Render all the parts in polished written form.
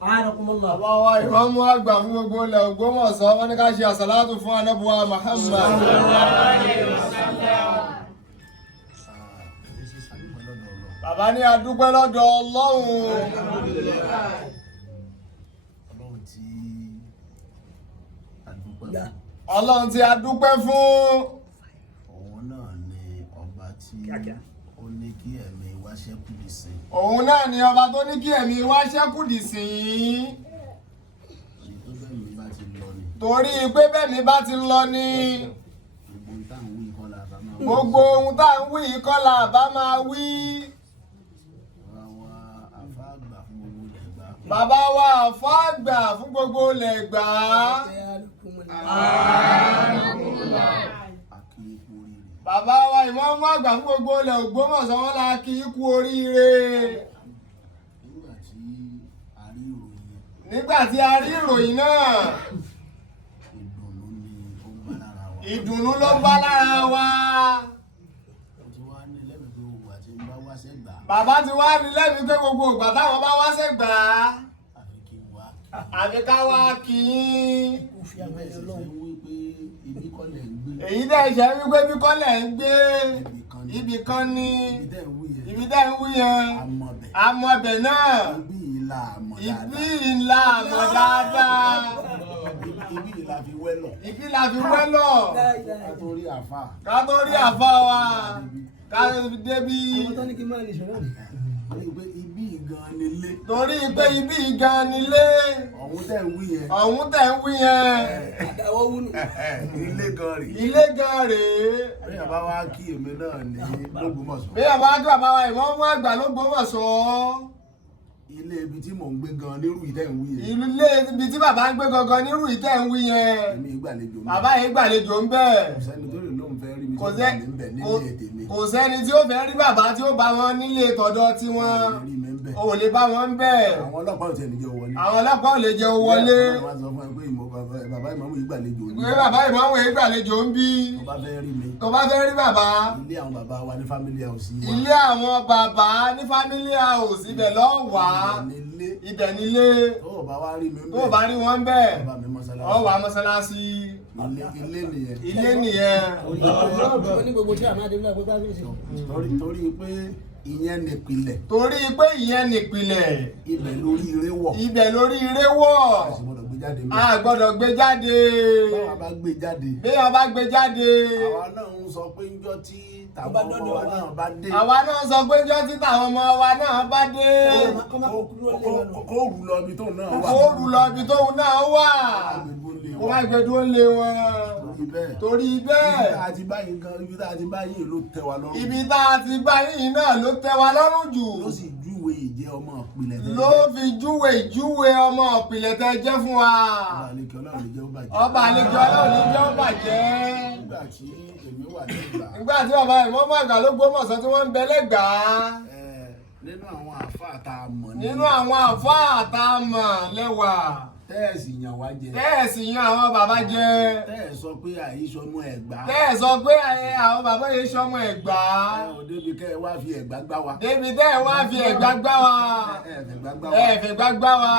Anakumullah. Bàbá wa Imam àgbà fún gbogbo ilẹ̀ Ogbomọṣọ wọ́n ní ká ṣe àsàlátù fún Ànábì wa Muhammad. Bàbá ní a dúpẹ́ lọ́dọ̀ Ọlọ́run. Ọlọ́run tí a dúpẹ́ fún. Òun náà ni ọba tí ó ní kí ẹ̀mí wá ṣẹ́kù dì sí. Òun náà ni ọba tó ní kí ẹ̀mí wá ṣẹ́kù dì sí. Torí pé bẹ́ẹ̀ mi bá ti lọ ni. Gbogbo ohun tá à ń wí kọ́ la bá máa wí. Bàbá wa Alfa àgbà fún gbogbo ilẹ̀ Ẹgba. Bàbá wa Imam àgbà fún gbogbo ilẹ̀ Ogbomọṣọ wọn la kí í kú oríire. Nígbà tí a rí ìròyìn náà, ìdùnnú ló bá lára wa. Bàbá ti wá ní lẹ́mìí pé gbogbo ìgbà táwọn bá wá s'Ẹgba, àfi ká wá kí yín. Èyí dẹ̀ ṣe wípé bí kọ́lẹ̀ ń gbé ibì kan ní ibi tẹ́ ń wí yẹn, àmọ̀bẹ̀ náà, ibi ìlà àmọ̀ dáadáa. Ibi la fi wẹ́lọ̀. Ibi la fi wẹ́lọ̀. Ká tó rí àfà. Ká tó rí àfà wa. Ká débi. Ibi gan nílé. Torí pé ibi gan nílé. Ọ̀hún tẹ̀ ń wí yẹn. Ọ̀hún tẹ̀ ń wí yẹn. Ilé gan rèé. Ilé gan rèé. Bí bàbá wa kí èmi náà ní Gbogboṣọ. Bí bàbá wa kí bàbá wa Imam àgbà Gbogboṣọ. Ilé ibi tí mò ń gbé gan nírú ìtẹ́ ń wí yẹn. Ilé ibi tí bàbá ń gbé gangan nírú ìtẹ́ ń wí yẹn. Èmi ìgbàlejò mi. Bàbá yìí gbàlejò ń bẹ̀. Kò sẹ́ni tó lè lóun fẹ́ rí mi tó wà níbẹ̀ nílé tèmi. Kò sẹ́ni tí ó fẹ́ rí bàbá tí ó bá wọn nílé tọ̀dọ̀ tiwọn. O ò lè bá wọn ń bẹ̀. Àwọn ọlọ́pàá ò tẹ̀ ní jẹ́ wọlé. Àwọn ọlọ́pàá ò lè jẹ́ wọlé. Wọ́n sọ fún ẹ pé bàbá Imam ìgbàlejò ni. Pé bàbá Imam ìgbàlejò ń bí. Tó bá fẹ́ rí mi. Tó bá fẹ́ rí bàbá. Ilé àwọn bàbá wa ní family house yìí wà. Ilé àwọn bàbá ní family house ibẹ̀ ló wà. Ibẹ̀ nílé. Tó o bá wá rí mi ń bẹ̀. Tó o bá rí wọn ń bẹ̀. Ó wà mọ́sálásí. Ilé nìyẹn. Ilé nìyẹn. Torí pé ìyẹn nìpìlẹ̀. Torí pé ìyẹn nìpìlẹ̀. Ibẹ̀ lórí ire wọ̀. Ibẹ̀ lórí ire wọ̀. A gbọ́dọ̀ gbé jáde. Báwa bá gbé jáde. Bí a bá gbé jáde. Àwa náà ń sọ pé ńjọ́ tí tàwọn ọmọ wa náà bá dé. Àwa náà sọ pé ńjọ́ tí tàwọn ọmọ wa náà bá dé. Kó rù lọ ibi tóun náà wà. Kó rù lọ ibi tóun náà wà. Kó má gbé dúró lé wọn. Torí bẹ́ẹ̀. Ibi tá a ti báyìí ló tẹ́ wa lọ́rùn. Ibi tá a ti báyìí náà ló tẹ́ wa lọ́rùn jù. Ló sì júwe ìjẹ́ ọmọ ìpìlẹ̀ tẹ́. Ló fi júwe ọmọ ìpìlẹ̀ tẹ́ jẹ́ fún wa. Ọba àlejò Ọlọ́run ní jẹ́ ó bàjẹ́. Nígbà tí èmi wà ní Ẹgba. Nígbà tí bàbá Imam àgbà Gbogboṣọ tí wọ́n ń bẹ l'Ẹgba. Nínú àwọn àfáà tá a mọ̀ ní. Nínú àwọn àfáà tá a mọ̀ lẹ́wà. Tẹ́ẹ̀sì yàn wá jẹ. Tẹ́ẹ̀sì yan àwọn bàbá jẹ. Tẹ́ẹ̀ sọ pé àìsọmọ Ẹgba. Tẹ́ẹ̀ sọ pé àwọn bàbá yìí sọmọ Ẹgba. Débi kẹ́ ẹ wá fi Ẹgba gbá wa. Débi tẹ́ ẹ wá fi Ẹgba gbá wa. Ẹ fẹ̀gbá gbá wa.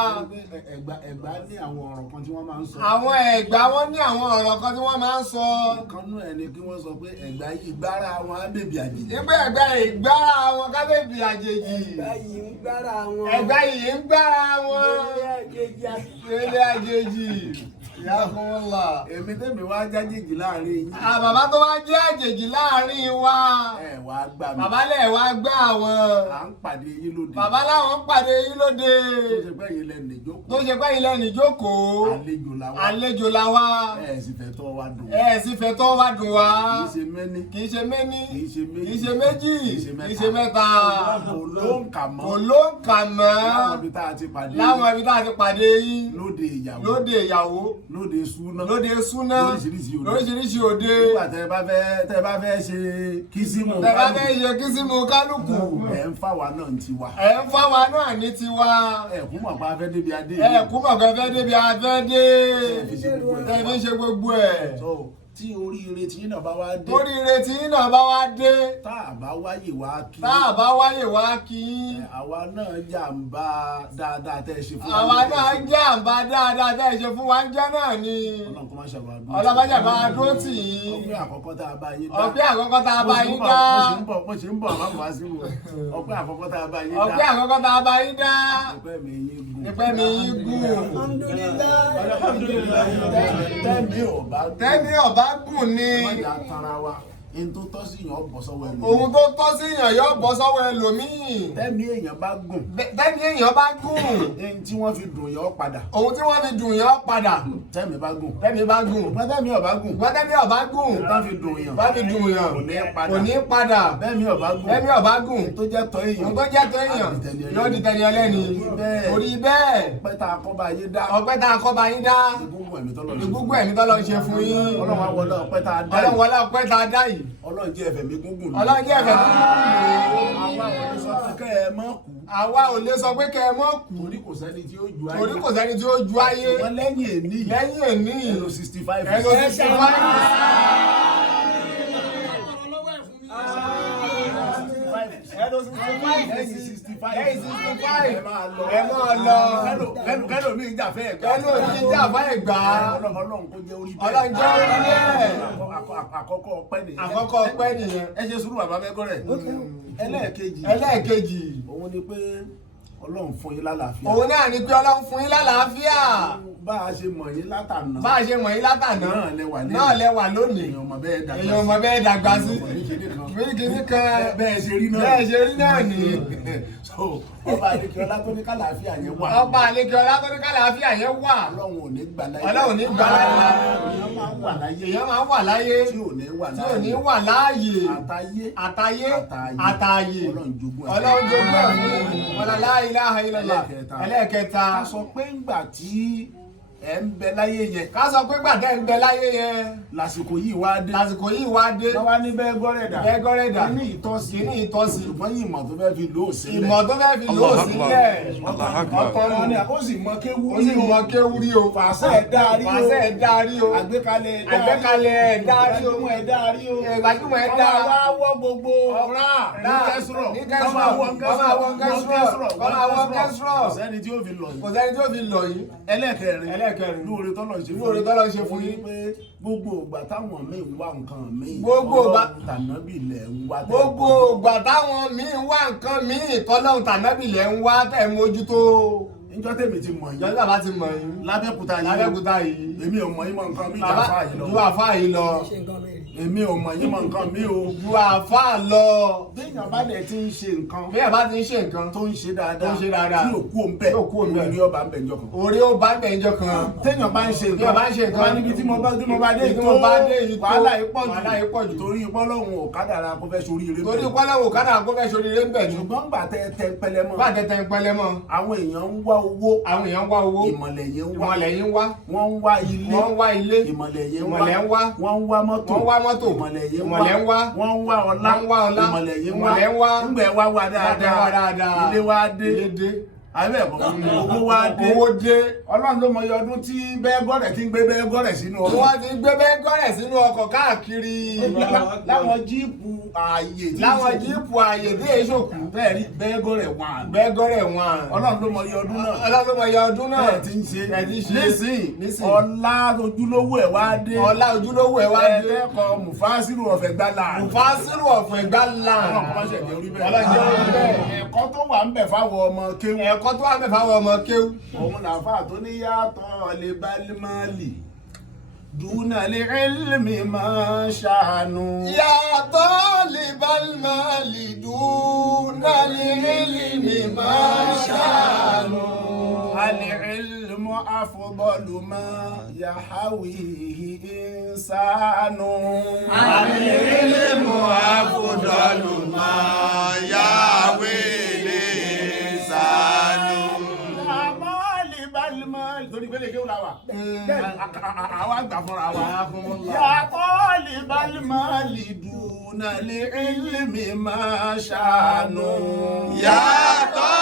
Ẹgba ní àwọn ọ̀rọ̀ kan tí wọ́n máa ń sọ. Àwọn Ẹgba wọ́n ní àwọn ọ̀rọ̀ kan tí wọ́n máa ń sọ. Ìkànnú ẹ̀ ni kí wọ́n sọ pé Ẹgba yìí gbára wọn á bèbí àjèjì. Nígbà Ẹgba yìí gbára wọn ká bèbí àjèjì. Ẹgba yìí ń gbára wọn. Ẹgba yìí ń gbára wọn. Ilé àjèjì. Ìyá fún wọn là. Èmi tẹ́mi wá jájèjì láàrin yín. Bàbá tó wá jẹ́ àjèjì láàrin wa. Ẹ wá gbà mí. Bàbá lẹ̀ wá gbà wọn. À ń pàdé yín lóde. Bàbá láwọn ń pàdé yín lóde. Tó ṣe pé yín lẹ́nu ìjókòó. Tó ṣe pé yín lẹ́nu ìjókòó. Àlejò la wá. Àlejò la wá. Ẹ sì fẹ́ tọ́ wa dùn. Ẹ sì fẹ́ tọ́ wa dùn wá. Kì í ṣe méní. Kì í ṣe méní. Kì í ṣe méjì. Kì í ṣe méjì. Kì í ṣe mẹ́ta. Kò ló ń kà mọ́. Kò ló ń kà mọ́. Láwọn ibi tá a ti pàdé. Láwọn ibi tá a ti pàdé yín. Lóde ìyàwó. Lóde ìyàwó. Lóde súná. Lóde súná. Lóríṣiríṣi òde. Nígbà tẹ́ bá fẹ́ ṣe kìsímù. Tẹ́ bá fẹ́ ṣe kìsímù kálukú. Ẹ̀ ń fáwa náà ní tiwa. Ẹ̀ ń fáwa náà ní tiwa. Ẹ̀ kú mọ̀ pé a fẹ́ débi adé. Ẹ̀ kú mọ̀ pé a fẹ́ débi adé. Tẹ́ fi ṣe gbogbo ẹ̀. tí oríire tí náà bá wá dé. oríire tí náà bá wá dé. tá a bá wáyè wá kí. tá a bá wáyè wá kí. àwa náà jàǹbá dáadáa tẹ́ ẹ ṣe fún wa. àwa náà jàǹbá dáadáa tẹ́ ẹ ṣe fún wa ń jẹ́ náà ni. ọlọ́run kò má ṣàbàdó. ọlọ́run má ṣàbàdó tì í. ọpẹ́ àkọ́kọ́ tá a bá yín dá. ọpẹ́ àkọ́kọ́ tá a bá yín dá. mo ṣe ń bọ̀ àmọ́ wá sí wo. ọpẹ́ àkọ́kọ́ tá a bá yín dá. ọpẹ́ àkọ́kọ́ tá a bá yín dá. ọpẹ́ mi yín gùn. ọpẹ́ mi yín gùn. tẹ́mi ọba gùn ni. ọjà tara wa ohun tó tọ́ sí yàn bọ́ sọ́wọ́ ẹlòmíì. ohun tó tọ́ sí yàn yóò bọ́ sọ́wọ́ ẹlòmíì. tẹ́mi èèyàn bá gùn. tẹ́mi èèyàn bá gùn. ohun tí wọ́n fi dùn yàn padà. ohun tí wọ́n fi dùn yàn padà. tẹ́mi bá gùn. tẹ́mi bá gùn. ṣùgbọ́n tẹ́mi ọba gùn. ṣùgbọ́n tẹ́mi ọba gùn. bá fi dùn yàn. bá fi dùn yàn. kò ní padà. bẹ́ẹ̀mi ọba gùn. tẹ́mi ọba gùn. tó jẹ́ tọ́ èèyàn. ohun tó jẹ́ tọ́ èèyàn yóò di tẹ̀lé ẹlẹ́ni. orí bẹ́ẹ̀. ọpẹ́ tá a kọ́ bá yín dá. ọpẹ́ tá a kọ́ bá yín dá. ìgúngún ẹ̀mí tọ́lọ́ ṣe fún yín. ọlọ́run wọlé ọpẹ́ tá a dá yìí. ọlọ́run wọlé ọpẹ́ tá a dá yìí. ọlọ́run jẹ́ ẹ̀fẹ̀ mi gúngùn. ọlọ́run jẹ́ ẹ̀fẹ̀ mi gúngùn. àwa ò lè sọ pé kẹ́ ẹ mọ́ kú. àwa ò lè sọ pé kẹ́ ẹ mọ́ kú. torí kò sẹ́ni tí ó ju ayé. torí kò sẹ́ni tí ó ju ayé. wọ́n lẹ́yìn èní. lẹ́yìn èní. ẹ̀rọ 65. ẹ̀rọ 65. lẹ́yìn 65. ẹ máa lọ. kẹ́lò mi ń jà fẹ́ ẹ̀gbá. kẹ́lò mi ń jà fẹ́ ẹ̀gbá. ọlọ́run kó jẹ́ orí bẹ́ẹ̀. ọlọ́run jẹ́ orí bẹ́ẹ̀. àkọ́kọ́ ọpẹ́ nìyẹn. àkọ́kọ́ ọpẹ́ nìyẹn. ẹ ṣe sùúrù bàbá mẹ́kọ́ rẹ̀. ẹlẹ́ẹ̀kejì. òun ni pé ọlọ́run fún yín lálàáfíà. òun náà ni pé ọlọ́run fún yín lálàáfíà. bá a ṣe mọ̀ yín látàná. bá a ṣe mọ̀ yín látàná. náà lẹ́wà lónìí. èèyàn ọmọ bẹ́ẹ̀ dàgbà sí. mílíkì kan bẹ́ẹ̀ ṣe rí náà. bẹ́ẹ̀ ṣe rí náà ni. ọba àlekíọlá tó ní kálàáfíà yẹn wà. ọba àlekíọlá tó ní kálàáfíà yẹn wà. ọlọ́run ò ní gbà láyé. ọlọ́run ò ní gbà láyé. èèyàn máa ń wà láyé. èèyàn máa ń wà láyé. tí ò ní wà láyé. tí ò ní wà láàyè. àtayé. àtàyè. ọlọ́run jogún ẹ̀. ọlọ́run jogún ẹ̀ fún wọn. la ilaha illallah. ẹlẹ́ẹ̀kẹta. ká sọ pé ńgbà tí ẹ ń bẹ láyé yẹn. ká sọ pé gbàtẹ́ ń bẹ láyé yẹn. lásìkò yìí wá dé. lásìkò yìí wá dé. lọ́wọ́ ní bẹ́ẹ̀ gọ́rẹ̀dà. bẹ́ẹ̀ gọ́rẹ̀dà. ní ìtọ́sí. ní ìtọ́sí. ṣùgbọ́n ìmọ̀ tó fẹ́ fi lò ó sílẹ̀. ìmọ̀ tó fẹ́ fi lò ó sílẹ̀. ọ̀tọ̀ ni ó sì mọ kéwú rí o. ó sì mọ kéwú rí o. fàṣẹ ẹ̀dárí o. fàṣẹ ẹ̀dárí o. àgbékalẹ̀ ẹ̀dárí o. ìgbàjúmọ̀ ẹ̀dárí o. ìgbàjúmọ̀ ẹ̀dárí o. ọmọ àwọ̀ gbogbo ọ̀rá ní kẹsùrọ̀. ọmọ àwọn kẹsùrọ̀. kò sẹ́ni tí ó fi lọ yìí. kò sẹ́ni tí ó fi lọ yìí. ẹlẹ́kẹrin lóore tọ́lọ̀ ṣe fún yín pé gbogbo ìgbà táwọn míì ń wá nǹkan míì. gbogbo ìgbà tànábì lẹ̀ ń wá. gbogbo ìgbà táwọn míì ń wá nǹkan míì tọ́lọ́hun tànábì lẹ̀ ń wá tẹ̀ mójútó. níjọ́ tèmi ti mọ̀ yín. ìjọ́ tàbá ti mọ̀ yín. lábẹ́kúta yìí. èmi ò mọ̀ yín mọ̀ nǹkan míì jà fáà yìí lọ. ju àfáà yìí lọ. èmi ò mọ̀ yín mọ̀ nǹkan míì o. ju àfáà lọ. béèyàn bá dẹ̀ ti ń ṣe nǹkan. béèyàn bá ti ń ṣe nǹkan. tó ń ṣe dáadáa. tí ò kú òǹbẹ̀. orí ọba ń bẹ̀ njọ kan. orí ọba ń bẹ̀ njọ kan. téèyàn bá ń ṣe nǹkan. níbi tí mo bá dé yìí tó wàhálà yìí pọ̀ jù. torí Ọlọ́run ò kádàrá kó fẹ́ soríire. torí Ọlọ́run ò kádàrá kó fẹ́ soríire ń bẹ̀ ni. ṣùgbọ́n gbà tẹ pẹlẹmọ. àwọn èèyàn ń wá owó. ìmọ̀lẹ̀ yẹn ń wá. wọ́n ń wá ilé. ìmọ̀lẹ̀ yẹn ń wá. wọ́n ń wá mọ́tò. ìmọ̀lẹ̀ yẹn ń wá. wọ́n ń wá ọlá. ìmọ̀lẹ̀ yẹn ń wá. ńgbẹ̀ wá wá dáadáa. ilé wá dé. àbẹ̀ owó wá dé. Ọlọ́run ló mọ iye ọdún tí bẹ́ẹ̀gọ́rẹ̀ ti ń gbé bẹ́ẹ̀gọ́rẹ̀ sínú ọkọ̀. wọ́n ti gbé bẹ́ẹ̀gọ́rẹ̀ sínú ọkọ̀ káàkiri. láwọn jíìpù ààyè. dé èsòkù. bẹ́ẹ̀ rí bẹ́ẹ̀gọ́rẹ̀ wàn. Ọlọ́run ló mọ iye ọdún náà. bẹ́ẹ̀ ti ń ṣe. nísìn ọlá ojúlówó ẹ̀ wá dé. ẹ̀ẹ́dẹ́kọ̀ mufasiru ọ̀fẹ́ gbálà. ẹ̀kọ́ tó wà ń bẹ̀ fáwọn ọmọ kéwù. ẹ̀kọ́ tó wà ń bẹ̀ fáwọn ọmọ kéwù. òun làfà tó ní yàtọ̀ lè bá lè máa lì dúnà lè ilmi máa ṣàánú. yàtọ̀ lè bá máa lì dúnà lè ilmi máa ṣàánú. al-ilmu afdalu ma yahawihi insanu. al-ilmu afdalu ma yahawihi insanu. torí pé lè kéwù la wà. àwa gbà fúnra wa. yàtọ̀ lè balùmọ́lì dùnà lè ilmi máa ṣàánú. yàtọ̀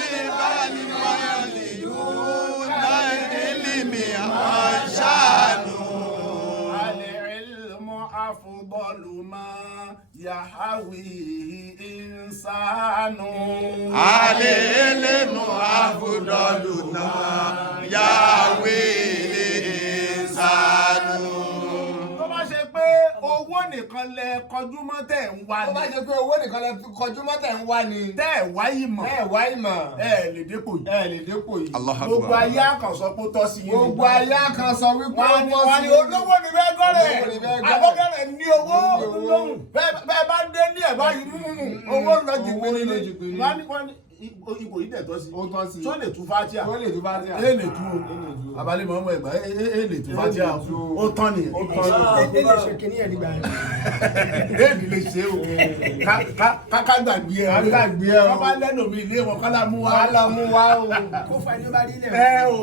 lè balùmọ́lì dùnà lè ilmi máa ṣàánú. hawi insanu. Alilmu afudaluna yawi insanu. Tó bá ṣe pé owó nìkan lẹ kọjú mọ́ tẹ̀ ń wá ni. Tó bá ṣe pé owó nìkan lẹ kọjú mọ́ tẹ̀ ń wá ni. Tẹ́ ẹ̀ wá ìmọ̀. Tẹ́ ẹ̀ wá ìmọ̀. Ẹ lè dépò yìí. Ẹ lè dépò yìí. Gbogbo ayé kan sọ pé ó tọ́ sí yín. Gbogbo ayé kan sọ wípé ó tọ́ sí yín. Olówó ni bẹ́ẹ̀ gọ́rẹ̀. Àgọ́gẹ́rẹ̀ ní owó. Bẹ́ẹ̀ bá dé ní ẹ̀ báyìí owó lọ jìgbìnrin. Wọ́n ní ipò yìí tẹ̀tọ́ sí. Ó tọ́ sí. Tó lè tú fátíà. Tó lè tú fátíà. Lè tú o. Abalẹ̀ mọ́ Ẹgba lè tú fátíà. Ó tán nìyẹn. Ó tán nìyẹn. Lè ṣe kìíní ẹ̀ nígbà yẹn. Èdè lè ṣe o. Ká gbàgbé ẹ. Ká gbàgbé ẹ o. Wọ́n bá lẹ́nu mi ilé wọn kọ́lá mú wa. Kọ́lá mú wa o. Kó fa ẹni bá rí ilẹ̀. Ẹ o.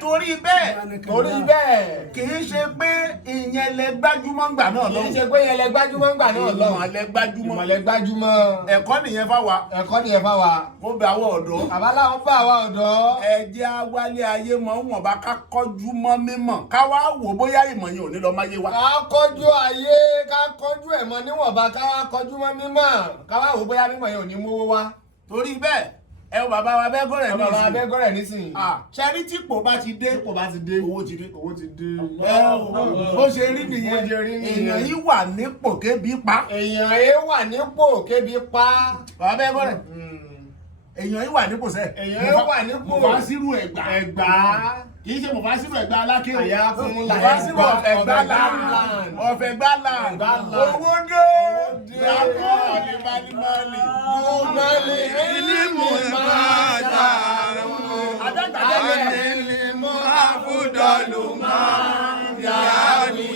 Torí bẹ́ẹ̀ kì í ṣe pé ìyẹn lẹ gbájúmọ́ ńgbà náà lọ. Kì í ṣe pé ìyẹn lẹ gbájúmọ́ ńgbà náà lọ. Ìmọ̀ lẹ gbájúmọ́. Ìmọ̀ lẹ gbájúmọ́. Ẹ̀kọ́ nìyẹn fáwa. Ẹ̀kọ́ nìyẹn fáwa. Ó bẹ àwọn ọ̀dọ́. Bàbá láwọn bá àwa ọ̀dọ́. Ẹ jẹ́ awálé ayé mọ́ wọn bá ká kọjú mọ́ mímọ̀. Ká wá wò bóyá ìmọ̀ yẹn ò ní lọ máyé wa. Ká kọjú ayé, ká kọjú ẹ̀mọ́ níwọ̀nba, ká wá kọjú mọ́ mímọ̀. Ká wá wò bóyá mímọ̀ yẹn ò ní mówó wá. Torí bẹ́ẹ̀ ẹ wo bàbá wa Bẹ́gọ́rẹ̀ nísìnyí. Bàbá wa Bẹ́gọ́rẹ̀ nísìnyí. Ṣẹ́rí tí kò bá ti dé. Kò bá ti dé. Owó ti dé. Owó ti dé. Bó ṣe rí nìyẹn. Èèyàn yìí wà nípò kébi pa. Èèyàn yìí wà nípò kébi pa. Bàbá Bẹ́gọ́rẹ̀. Èèyàn yìí wà nípò sẹ́. Èèyàn yìí wà nípò. Mufasiru Ẹgba. Ẹgba. Kì í ṣe Mufasiru Ẹgba Aláké o. Àyà fún la Mufasiru Ẹgba land. Ọ̀fẹ̀gbá land. Owó dé. Yàtọ̀ ọ̀lẹ́mọ̀lẹ́mọ̀lẹ́. Dùnmọ̀lẹ́ ìlímù máa jà. Àdìlímù àfúdọ̀lù máa yàwí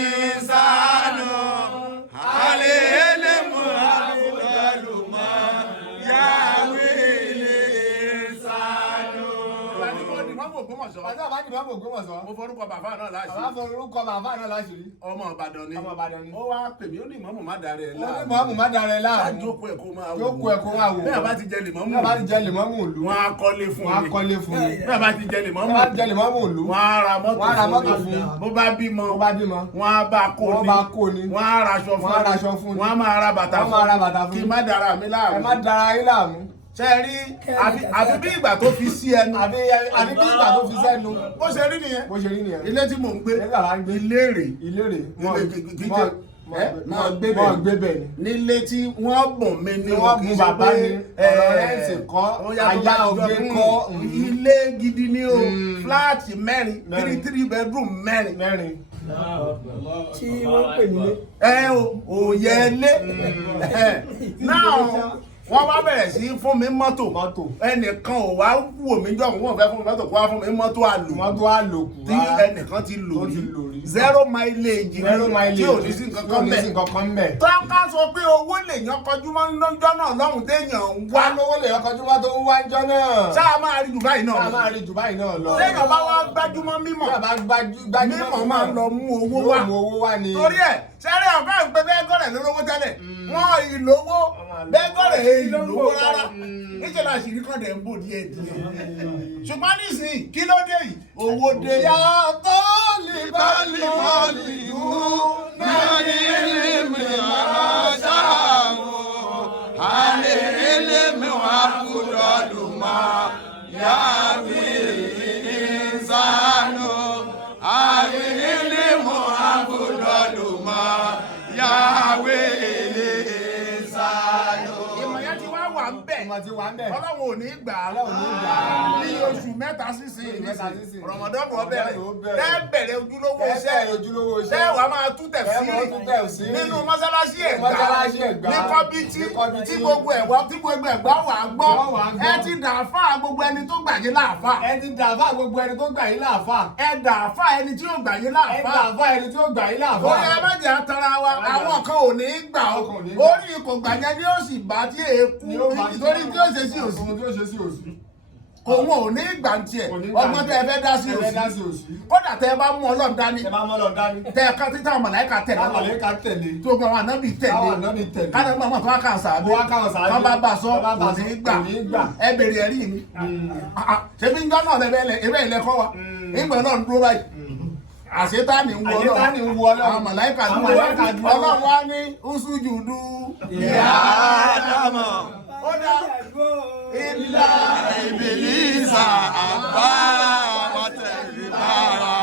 ìlísànù. Àdìlímù àfúdọ̀lù máa yàwí ìlísànù. Ogbomọṣọ. Ọjọ́ àbá ni bàbá Ogbomọṣọ. Mo forúkọ bàbá náà láṣìírí. Bàbá forúkọ bàbá náà láṣìírí. Ọmọ Ìbàdàn ni. Ọmọ Ìbàdàn ni. Ó wá pè mí ó ní Ìmámù má darẹ̀ Ó ní láàmú. Mọ̀ọ́mù má darẹ̀ láàmú. Jókòó ẹ̀ kó máa wò. Jókòó ẹ̀ kó máa wò. Bẹ́ẹ̀ bá ti jẹ lèmọ́mù. Bẹ́ẹ̀ bá ti jẹ lèmọ́mù òlu. Wọ́n á kọ́lé fún mi. Wọ́n á kọ́lé fún mi. Bẹ́ẹ̀ bá ti jẹ lèmọ́mù. Bẹ́ẹ̀ bá ti jẹ lèmọ́mù òlu. Wọ́n á ra mọ́tò fún mi. Bó bá bímọ. Bó bá bímọ. Wọ́n á bá kó Wọ́n ni. bá kó ni. Wọ́n á raṣọ fún Wọ́n á raṣọ fún ni. Wọ́n á máa ra bàtà Wọ́n máa ra bàtà fún kí n má dara mi láàmú. Ẹ má dara yín láàmú. Ṣé ẹ rí àfi bí ìgbà tó fi sí ẹnu. Àbí bí ìgbà tó fi sẹ́nu. Bó ṣe rí nìyẹn. Bó ṣe rí nìyẹn. Ilé tí mò ń gbé. Nígbà wá ń gbé. Ilé rè. Ilé rè. Wọ́n gbé bẹ̀ ni. Nílé tí wọ́n bùn mí ní wọ́n bùn bàbá mi. Ọ̀rọ̀ rẹ́ǹtì kọ́. Aya ògbé kọ́. Ilé gidi ni o. Fúláàtì mẹ́rin. 3 bedroom mẹ́rin. Tí wọ́n pè nílé. Òye ilé. Náà wọ́n wá bẹ̀rẹ̀ sí fún mi mọ́tò. Ẹnìkan ò wá wò mí jọ̀ wọ́n fẹ́ fún mi mọ́tò kó wá fún mi mọ́tò àlò. Mọ́tò àlòkù. Tí ẹnìkan ti lò rí. 0 mileage tí ò ní sí nǹkan bẹ̀. Tọ́ka sọ pé owó lèèyàn kọjú mọ́ lọ́jọ́ náà lọ́hùn téèyàn ń wá. Lówó lèèyàn kọjú mọ́ tó ń wá jọ náà. Ṣáà máa rí jù báyìí náà lọ. Ṣáà máa rí jù báyìí náà lọ. Téèyàn bá wá gbájúmọ́ mímọ̀. Mímọ̀ máa lọ mú owó wá. Torí ẹ̀ sẹ́rẹ̀ ọ̀gá ìpè Bẹ́gọ́rẹ̀ lólówó tẹ́lẹ̀. Wọ́n ìlówó Bẹ́gọ́rẹ̀ ìlówó rárá. Níṣẹ́ àṣírí kan dẹ̀ ń bò díẹ̀ díẹ̀. Ṣùgbọ́n nísìnyí kí ló dé yìí? Owó dé. Yàtọ̀ lìbálìbálì dùn náà ní ilé-ìwé àṣàwò. Àlè ilé-ìwé àkúdọ̀lù máa yàwí ìsànù. Àlè ilé-ìwé àkúdọ̀lù máa yàwí ìsànù. Ìmọ̀ yẹn ti wá wà ń bẹ̀. Ọlọ́run ò ní gbà á. Ní oṣù mẹ́ta sísìn Rọ̀mọ̀dọ́nù ọbẹ̀rẹ̀. Tẹ́ bẹ̀rẹ̀ ojúlówó iṣẹ́. Tẹ́ wàá máa tú tẹ̀sí nínú mọ́sálásí Ẹ̀gbá. Ní kọ́bítí tí gbogbo Ẹ̀gbá wà á gbọ́. Ẹ ti dàáfà gbogbo ẹni tó gbà yín láàfà. Ẹ ti dàáfà gbogbo ẹni tó gbà yín láàfà. Ẹ dàáfà ẹni tí ó gbà yín láàfà. Ẹ dàáfà ẹni tí ó gbà yín láàfà. Ó yẹ méjì atara wa, àwọn kan ò ní gbà ó. Orí kò gbà yẹn ni ó sì bá tí èkú nítorí tí ó ṣe sí òsì. Òun ò ní ìgbà ń tiẹ̀. Ọgbọ́n tẹ́ ẹ fẹ́ dá sí òsì. Kódà tẹ́ ẹ bá mú Ọlọ́run dání. Tẹ́ ẹ ká títà màláíkà tẹ̀lé. Tó gbọ́ àwọn ànábì tẹ̀lé. Káná gbọ́ àwọn tó wá kàn sáábé. Wọ́n bá bá sọ kò ní gbà. Ẹ bèrè ẹ̀rí mi. Ṣé bí njọ́ náà ẹbẹ̀ ilẹ̀ kọ́ wa? Ìgbà náà ń dúró báyìí. àṣetánì ń wọ Ọlọ́run àwọn màláíkà ń wọ Ọlọ́run wá ní usujudu ìyá Ádámọ̀ ó dá ìlà ìbílísà àbá wàtẹ̀lébára.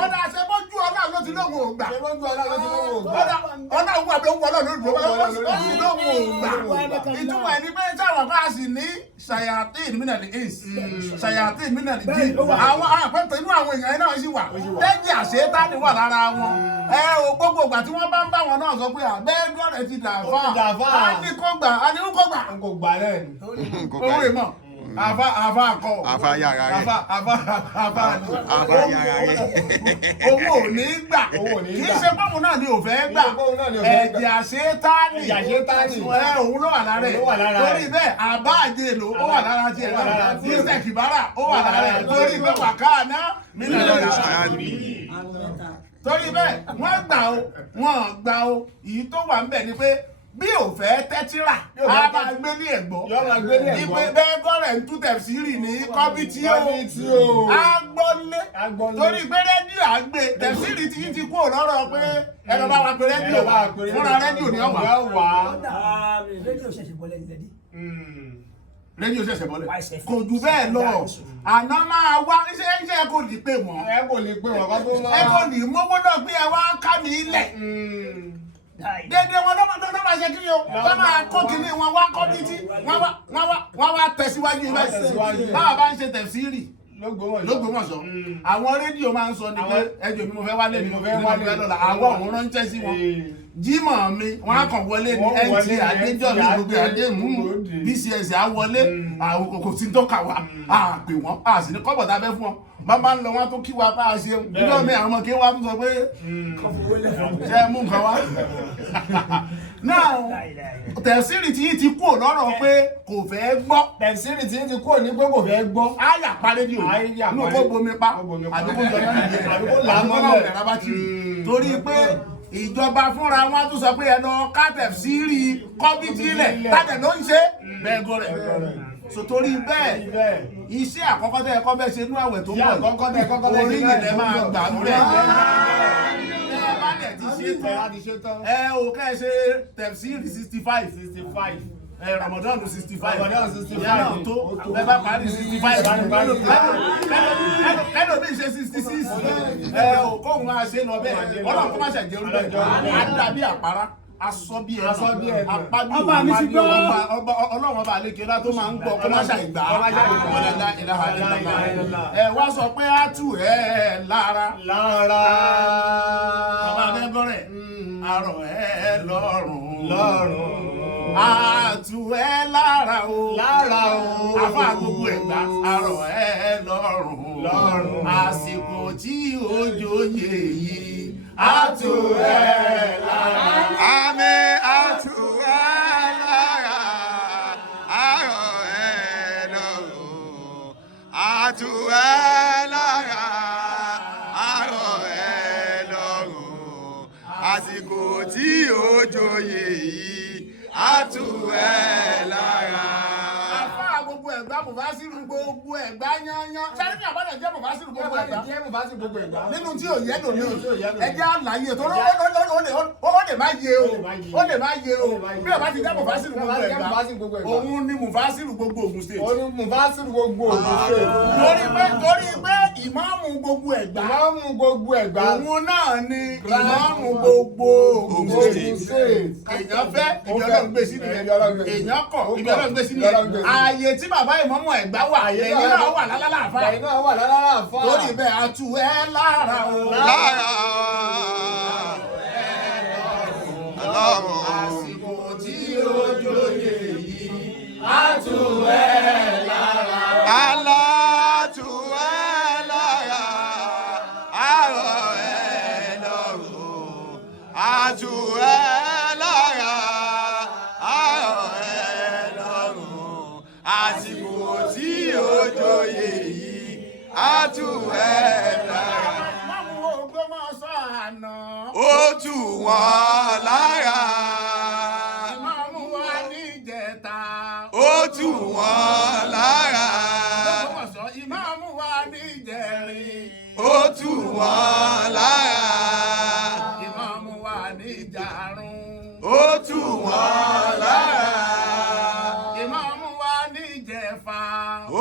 ó dá ṣe bójú Ọlọ́run ló ti lóhùn ògbà Ọlọ́run wà ló ń wọ Ọlọ́run lóhùn ògbà ìtumọ̀ ẹni pé sáwọn bá a sì ní ṣayatin minal ins ṣayatin minal jinn àwọn àpẹẹrẹ inú àwọn èèyàn náà sì wà lẹ́yìn àṣetánì wà lára wọn o gbogbo ìgbà tí wọ́n bá ń bá wọn náà sọ pé àbẹ́ẹ́gọ́ rẹ̀ ti dàfà á ní kó gbà rẹ̀ ni owó ìmọ̀ àfa akọ àfa yàrá rẹ àfa yàrá rẹ owó ò ní gbà kì í ṣe báwọn náà ni ò fẹ́ gbà ẹ̀jẹ̀ àṣetánì òun ló wà lára ẹ̀ torí bẹ́ẹ̀ àbá àjèlò ó wà lára tiẹ̀ náà bíṣẹ̀ kìbára ó wà lára ẹ̀ torí bẹ́ẹ̀ wàkàánà mílíọ̀nù torí bẹ́ẹ̀ wọ́n gbà ó èyí tó wà ń bẹ̀ ni pé bí ò fẹ́ tẹ́tírà a máa gbé ní ẹ̀gbọ́ ìpè bẹ́ẹ̀ gọ́rẹ̀ ń tú tẹ̀síìrì ní kọ́bítì o agbọ́lé torí pé rédíò àgbè tẹ̀síìrì ti kú lọ́rọ̀ pé ẹ̀rọ bá wa pé rédíò fúnra rédíò ní ọ̀wà. rédíò ṣẹ̀ṣẹ̀ bọ́lẹ̀ ní lẹ́dí. rédíò ṣẹ̀ṣẹ̀ bọ́lẹ̀ kò jù bẹ́ẹ̀ lọ àná máa wá iṣẹ́ kò ní pè wọ́n ẹ kò ní mọ́wọ́ náà gbé ẹ wá ká mi ilẹ̀ dédé wọn lọ́mọ máa ṣe kí ni o wọ́n máa kó kìíní wọn wá kọ́ bíi tí wọ́n wá tẹ̀síwájú ibẹ̀ báwa bá ń ṣe tẹ̀síìrì l'Ógbómọ̀ṣọ́ àwọn rédíò máa ń sọ ní pé ẹjọ́ mi mo fẹ́ wálé mi mo fẹ́ lọ́la àwọn òun ránṣẹ́ sí wọn jímọ̀ mi wọ́n á kàn wọlé ní nt adéjọ́ mi gbogbo adéhùn bcs á wọlé àwọn kò sí tó kà wá á pè wọ́n á sì ní kọ́bọ̀ tá a fẹ́ fún wọn bàbá ń lọ wọn tó kí wa bá a ṣe nígbà mi àwọn ọmọ kí wá tún sọ pé ṣe é mú nǹkan wá. náà tẹ̀síìrì tí ti kú lọ́rọ̀ pé kò fẹ́ gbọ́. tẹ̀síìrì tí ti kú ní pé kò fẹ́ gbọ́. àyà parí ni o inú kó bomi pa àdúgbò jọ náà nìyẹn àdúgbò làwọn ọ̀rẹ́ bá ti rí torí pé ìjọba fúnra wọn tún sọ pé ẹ lọ ká tẹ̀síìrì kọ́bítì ilẹ̀ tájẹ̀ ló ń ṣe bẹ́ẹ̀ gọ́rẹ̀ sotori bẹ́ẹ̀ iṣẹ́ àkọ́kọ́ tẹ́ ẹ̀kọ́ bẹ́ẹ̀ ṣe inú àwẹ̀ tó bọ̀ orí ìlẹ̀ máa gbà ń bẹ̀ ẹ ò kẹ́ ẹ ṣe tẹ̀síìrì 65 Ramadan 65 ìyá náà tó ẹ bá parí 65 kẹ́lò bí ṣe 66 ò kóhun máa ṣe lọ bẹ́ẹ̀ ọlọ́run kó má ṣàjẹ́ orí bẹ́ẹ̀ á dàbí àpárá asọ bí ẹ apá bí ọlọ́run ọba àlekè ọlá tó máa ń gbọ́ kó má ṣàìgbà ọlọ́lá ìlàhà ìlàhà ẹ wá sọ pé á tù ẹ lára ọba abẹ́gọ́rẹ̀ arọ̀ ẹ lọ́rùn á tù ẹ lára o àfa gbogbo Ẹ̀gbá arọ̀ ẹ lọ́rùn àsìkò tí ó joyè yìí á tù ẹ lára. Àmín àtù ẹ lára àrọ̀ ẹ lọ́rùn àtù ẹ lára àrọ̀ ẹ lọ́rùn àsìkò tí ó joyè yìí àtù ẹ lára. Àfá gbogbo Ẹ̀gbá mufasiru gbogbo Ẹ̀gbá yányán sáré ní àbádà jẹ́ mufasiru gbogbo Ẹ̀gbá nínú tí ò yẹ lòmí ẹjẹ́ àlàyé tó ó lè má yé o bí ọba ti jẹ́ mufasiru gbogbo Ẹ̀gbá òun ni mufasiru gbogbo Ògùn state torí pé ìmáàmù gbogbo Ẹ̀gbá òun náà ni ìmáàmù gbogbo Ògùn state èèyàn fẹ́ ibi Ọlọ́run gbé sí nìyẹn èèyàn kọ̀ ibi Ọlọ́run gbé sí nìyẹn ààyè tí bàbá ìmáàmù Ẹ̀gbá wà lẹ́yìn náà wà lálàáfà lórí bẹ́ẹ̀ a tù ẹ́ lára o. Àsìkò tí ó joyè yìí a tù ẹ́ lára. Alátù ẹ lára àrọ̀ ẹ lọ́rùn àtù ẹ lára àrọ̀ ẹ lọ́rùn àsìkò tí ó joyè yìí àtù ẹ lára. Ogbomọṣọ àná. Ó tù wọ́n lára. Ìmáàmù wa níjẹta. Ó tù wọ́n lára. Ogbomọṣọ ìmáàmù wa níjẹta. tù wọ́n lára. Ìmáàmù wa ní Ìjàrún. Ó tù wọ́n lára. Ìmáàmù wa ní Ìjẹ̀fà.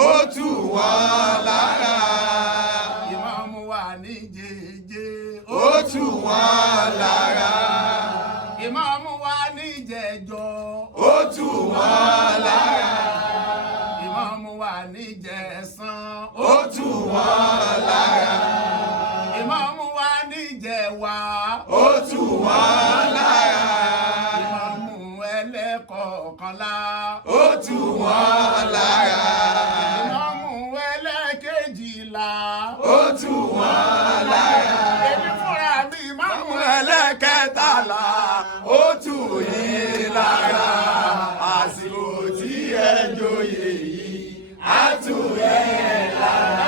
Ó tù wọ́n lára. Ìmáàmù wa ní Ìjẹ̀jé. Ó tù wọ́n lára. Ìmáàmù wa ní Ìjẹ̀jọ. Ó tù wọ́n lára. Ìmáàmù wa ní Ìjẹ̀sán. Ó tù wọ́n lára. Ìmáàmù wa ní Ìjẹ̀wà. Ó tù wọ́n lára. Ìmáàmù ẹlẹ́kọ̀ọ́kànlá. Ó tù wọ́n lára. Ìmáàmù ẹlẹ́kejìlá. Ó tù wọ́n lára. Èmi fúnra mi ìmáàmù ẹlẹ́kẹtàlá. Ó tù yín lára. Àsìkò tí ẹ joyè yìí á tù yín lára.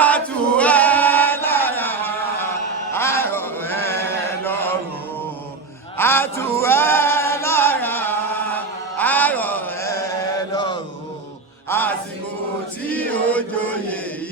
Á tù ẹ́ lára. Á rọ̀ ẹ́ lọ́rùn. Á tù ẹ́ lára. Á rọ̀ ẹ́ lọ́rùn. Àsìkò tí ó joyè yìí.